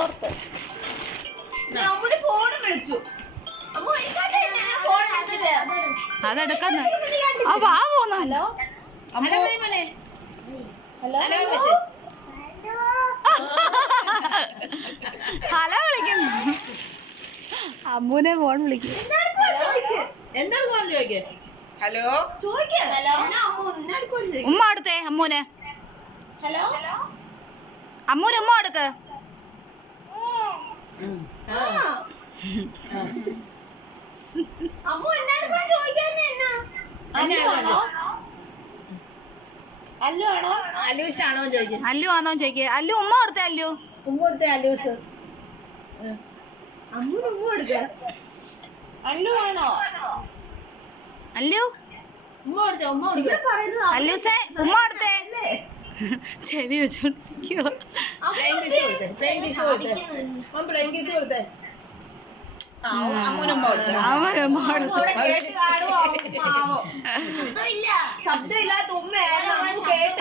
ഓർത്തോർത്ത് phone വിളിച്ചു. അതെടുക്കുന്ന വാ പോന്നു. ഹലോ ഹലോ വിളിക്കുന്നു. അമ്മൂനെ ഫോൺ വിളിക്കും. എന്താണ് പോകാൻ ചോദിക്കേ? ഹലോ ഉമ്മ അടുത്തേ അമ്മൂനെ. ഹലോ അമ്മൂന് ഉമ്മ അടുക്ക്. അലൂസാണോ ചോദിക്കേ? അല്ലു ആണോ ചോദിക്കേ. അല്ലു ഉമ്മ കൊടുത്തേ. അല്ലു ഉമ്മ കൊടുത്തേ. അലൂസ് അമ്മൂന് ഉമ്മ കൊടുക്ക. അല്ലു ആണോ? അല്ലു ഉമ്മ കൊടുത്തേ. ഉമ്മ കൊടുക്ക. അല്ലൂസേ ഉമ്മ കൊടുത്തേ. ചെവി വെച്ചോണ്ടിരിക്കോ. അമ്മൂനുമ്മ കൊടുത്തേ. അവരമ്മ കൊടുത്തേ. ശബ്ദമില്ലാത്ത ഉമ്മ കേട്ട